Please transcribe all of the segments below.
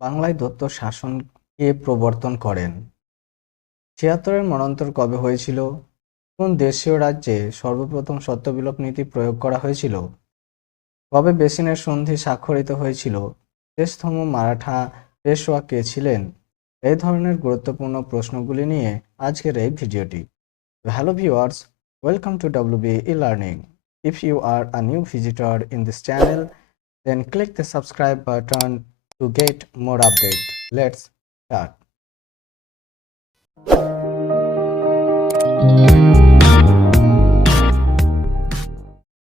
বাংলায় দত্ত শাসন কে প্রবর্তন করেন? ৭৬-এর মন্বন্তর কবে হয়েছিল? কোন দেশীয় রাজ্যে সর্বপ্রথম সত্যবিলোপ নীতি প্রয়োগ করা হয়েছিল? কবে বেসিনের সন্ধি স্বাক্ষরিত হয়েছিল? শেষতম মারাঠা পেশওয়া কে ছিলেন? এই ধরনের গুরুত্বপূর্ণ প্রশ্নগুলি নিয়ে আজকের এই ভিডিওটি। Hello viewers, welcome to WB e-learning. If you are a new visitor in this channel, then click the subscribe button to get more update. Let's start.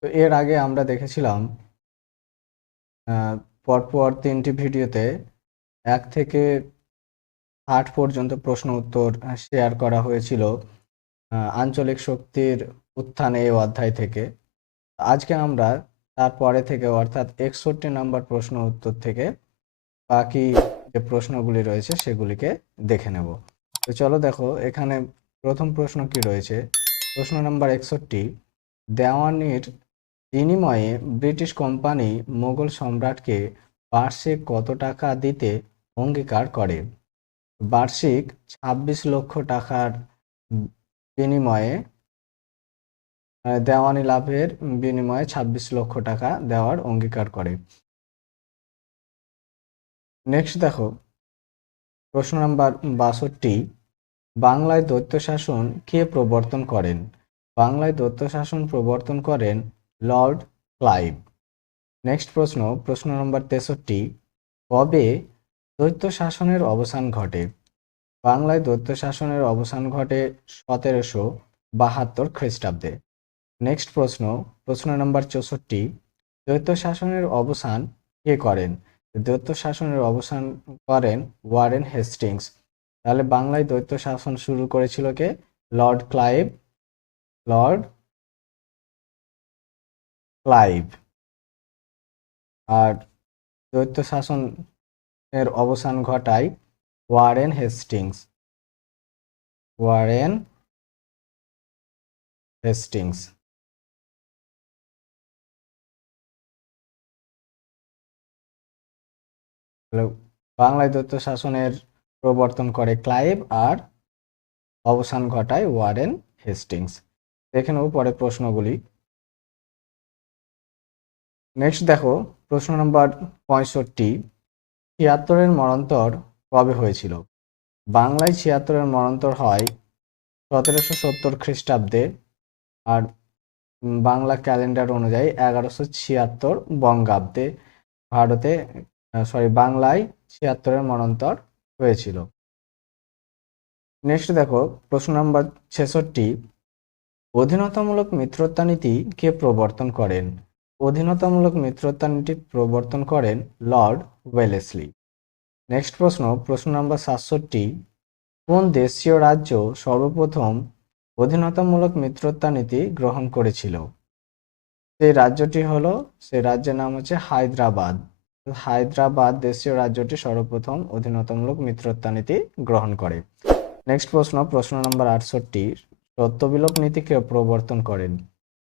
তো এর আগে আমরা দেখেছিলাম পরপর 3টি ভিডিওতে 1 থেকে 8 পর্যন্ত প্রশ্ন উত্তর শেয়ার করা হয়েছিল আঞ্চলিক শক্তির উত্থান এই অধ্যায় থেকে। আজকে আমরা তারপরে থেকে অর্থাৎ 61 নাম্বার প্রশ্ন উত্তর থেকে বাকি যে প্রশ্নগুলি রয়েছে সেগুলিকে দেখে নেব। তো চলো দেখো এখানে প্রথম প্রশ্ন কি রয়েছে। প্রশ্ন নাম্বার 61, দেওয়ানির বিনিময়ে ব্রিটিশ কোম্পানি মোগল সম্রাটকে বার্ষিক কত টাকা দিতে অঙ্গীকার করে? বার্ষিক ২৬ লক্ষ টাকার বিনিময়ে দেওয়ানি লাভের বিনিময়ে ২৬ লক্ষ টাকা দেওয়ার অঙ্গীকার করে। নেক্সট দেখো প্রশ্ন নাম্বার ৬২, বাংলায় দ্বৈত শাসন কে প্রবর্তন করেন? বাংলায় দ্বৈত শাসন প্রবর্তন করেন লর্ড ক্লাইভ। নেক্সট প্রশ্ন নম্বর ৬৩, কবে দ্বৈত শাসনের অবসান ঘটে? বাংলায় দ্বৈত শাসনের অবসান ঘটে ১৭৭২ খ্রিস্টাব্দে। নেক্সট প্রশ্ন নম্বর ৬৪, দ্বৈত শাসনের অবসান কে করেন? দ্বৈত শাসনের অবসান করেন ওয়ারেন হেস্টিংস। তাহলে বাংলায় দ্বৈত শাসন শুরু করেছিল কে? Lord Clive. আর দ্বৈত শাসনের অবসান ঘটায় ওয়ারেন হেস্টিংস। বাংলায় দ্বৈত শাসনের প্রবর্তন করে ক্লাইভ আর অবসান ঘটায় ওয়ারেন হেস্টিংস। দেখে নেব পরে প্রশ্নগুলি। নেক্সট দেখো প্রশ্ন নম্বর ৬৫, ৭৬-এর মন্বন্তর কবে হয়েছিল? বাংলায় ৭৬-এর মন্বন্তর হয় ১৭৭০ খ্রিস্টাব্দে আর বাংলা ক্যালেন্ডার অনুযায়ী ১১৭৬ বঙ্গাব্দে বাংলায় ৭৬-এর মন্বন্তর হয়েছিল। নেক্সট দেখো প্রশ্ন নম্বর ৬৬, অধীনতামূলক মিত্রতা নীতি কে প্রবর্তন করেন? অধীনতামূলক মিত্রতা নীতি প্রবর্তন করেন লর্ড ওয়েলেসলি। নেক্সট প্রশ্ন নম্বর ৬৭, কোন দেশীয় রাজ্য সর্বপ্রথম অধীনতামূলক মিত্রতা নীতি গ্রহণ করেছিল? সেই রাজ্যের নাম হচ্ছে হায়দ্রাবাদ। হায়দ্রাবাদ দেশীয় রাজ্যটি সর্বপ্রথম অধীনতামূলক মিত্রতা নীতি গ্রহণ করে। নেক্সট প্রশ্ন নম্বর ৬৮, সত্যবিলোপ নীতি কে প্রবর্তন করেন?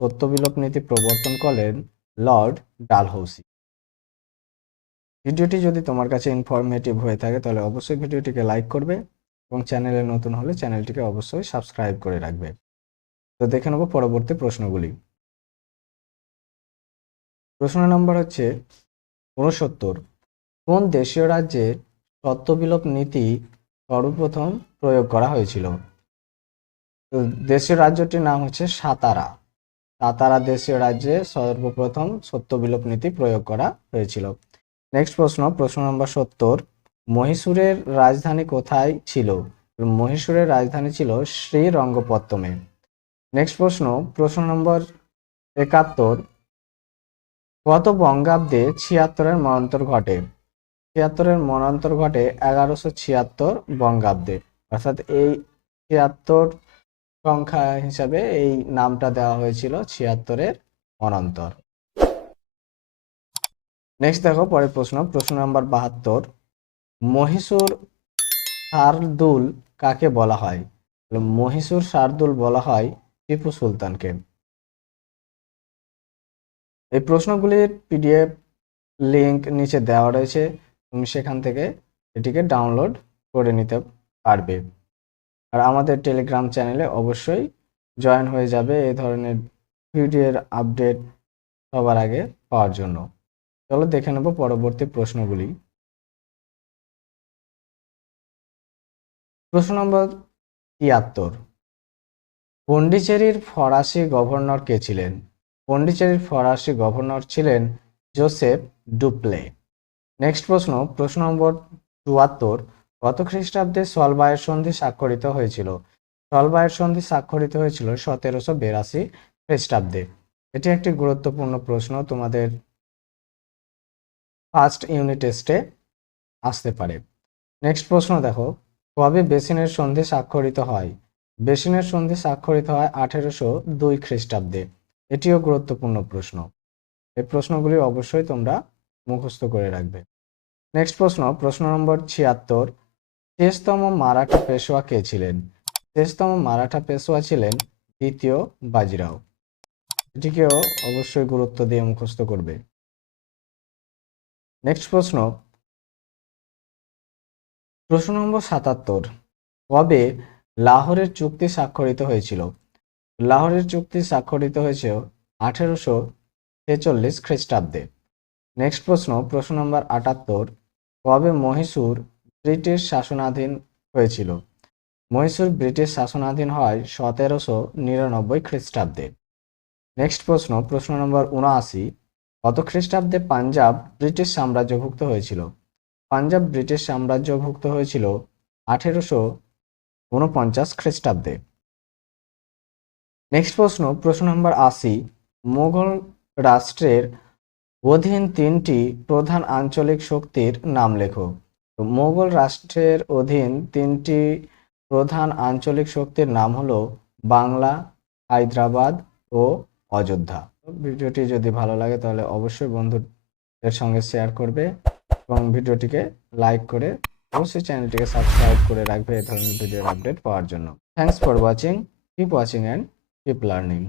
সত্যবিলোপ নীতি প্রবর্তন করেন লর্ড ডালহৌসি। ভিডিওটি যদি তোমার কাছে ইনফরমেটিভ হয়ে থাকে তাহলে অবশ্যই ভিডিওটিকে লাইক করবে এবং চ্যানেলে নতুন হলে চ্যানেলটিকে অবশ্যই সাবস্ক্রাইব করে রাখবে। তো দেখে নেব পরবর্তী প্রশ্নগুলি। প্রশ্ন নম্বর হচ্ছে ৬৯, কোন দেশীয় রাজ্যে সত্যবিলোপ নীতি সর্বপ্রথম প্রয়োগ করা হয়েছিল? তো দেশীয় রাজ্যটির নাম হচ্ছে সাতারা। সাতারা দেশীয় রাজ্যে সর্বপ্রথম সত্যবিলোপ নীতি প্রয়োগ করা হয়েছিল। নেক্সট প্রশ্ন নম্বর ৭০, মহীশূরের রাজধানী কোথায় ছিল? মহীশূরের রাজধানী ছিল শ্রীরঙ্গপত্তমে। নেক্সট প্রশ্ন নম্বর ৭১, কত বঙ্গাব্দে ৭৬-এর মন্বন্তর ঘটে? ৭৬-এর মন্বন্তর ঘটে ১১৭৬ বঙ্গাব্দে, অর্থাৎ এই ৭৬ সংখ্যা হিসাবে এই নামটা দেওয়া হয়েছিল ৭৬-এর মন্বন্তর। নেক্সট দেখো পরের প্রশ্ন নাম্বার ৭২, মহীশূর শার্দুল কাকে বলা হয়? মহীশূর শার্দুল বলা হয় টিপু সুলতানকে। এই প্রশ্নগুলির পিডিএফ লিংক নিচে দেওয়া রয়েছে, তুমি সেখান থেকে এটিকে ডাউনলোড করে নিতে পারবে। আর আমাদের টেলিগ্রাম চ্যানেলে অবশ্যই জয়েন হয়ে যাবে এই ধরনের ভিডিওর আপডেট সবার আগে পাওয়ার জন্য। চলো দেখে নেব পরবর্তী প্রশ্নগুলি। প্রশ্ন নম্বর ৭৩, পন্ডিচেরির ফরাসি গভর্নর কে ছিলেন? পন্ডিচেরির ফরাসি গভর্নর ছিলেন জোসেফ ডুপ্লে। নেক্সট প্রশ্ন, প্রশ্ন নম্বর ৭৪, কত খ্রিস্টাব্দে সলবায়ের সন্ধি স্বাক্ষরিত হয়েছিল? সলবায়ের সন্ধি স্বাক্ষরিত হয়েছিল ১৭৮২ খ্রিস্টাব্দে। এটি একটি গুরুত্বপূর্ণ প্রশ্ন, তোমাদের ফার্স্ট ইউনিট টেস্টে আসতে পারে। নেক্সট প্রশ্ন দেখো, কবে বেসিনের সন্ধি স্বাক্ষরিত হয়? বেসিনের সন্ধি স্বাক্ষরিত হয় ১৮০২ খ্রিস্টাব্দে। এটিও গুরুত্বপূর্ণ প্রশ্ন, এই প্রশ্নগুলি অবশ্যই তোমরা মুখস্থ করে রাখবে। নেক্সট প্রশ্ন, প্রশ্ন নম্বর ৭৬, শেষতম মারাঠা পেশোয়া কে ছিলেন? শেষতম মারাঠা পেশোয়া ছিলেন দ্বিতীয় বাজিরাও। এটিকেও অবশ্যই গুরুত্ব দিয়ে মুখস্থ করবে। নেক্সট প্রশ্ন, প্রশ্ন নম্বর ৭৭, কবে লাহোরের চুক্তি স্বাক্ষরিত হয়েছিল? লাহোরের চুক্তি স্বাক্ষরিত হয়েছিল ১৮৪৬ খ্রিস্টাব্দে। নেক্সট প্রশ্ন, প্রশ্ন নম্বর ৭৮, কবে মহীশূর ব্রিটিশ শাসনাধীন হয়েছিল? মহীশূর ব্রিটিশ শাসনাধীন হয় ১৭৯৯ খ্রিস্টাব্দে। নেক্সট প্রশ্ন, প্রশ্ন নম্বর ৭৯, কত খ্রিস্টাব্দে পাঞ্জাব ব্রিটিশ সাম্রাজ্যভুক্ত হয়েছিল? পাঞ্জাব ব্রিটিশ সাম্রাজ্যভুক্ত হয়েছিল ১৮৪৯ খ্রিস্টাব্দে। নেক্সট প্রশ্ন, প্রশ্ন নম্বর ৮০, মুঘল রাষ্ট্রের অধীন ৩টি প্রধান আঞ্চলিক শক্তির নাম লেখো। তো মুঘল রাষ্ট্রের অধীন 3টি প্রধান আঞ্চলিক শক্তির নাম হলো বাংলা, হায়দ্রাবাদ ও অযোধ্যা। ভিডিওটি যদি ভালো লাগে তাহলে অবশ্যই বন্ধুদের সঙ্গে শেয়ার করবে এবং ভিডিওটিকে লাইক করে অবশ্যই চ্যানেলটিকে সাবস্ক্রাইব করে রাখবে এই ধরনের ভিডিওর আপডেট পাওয়ার জন্য। Thanks for watching, keep watching and keep learning.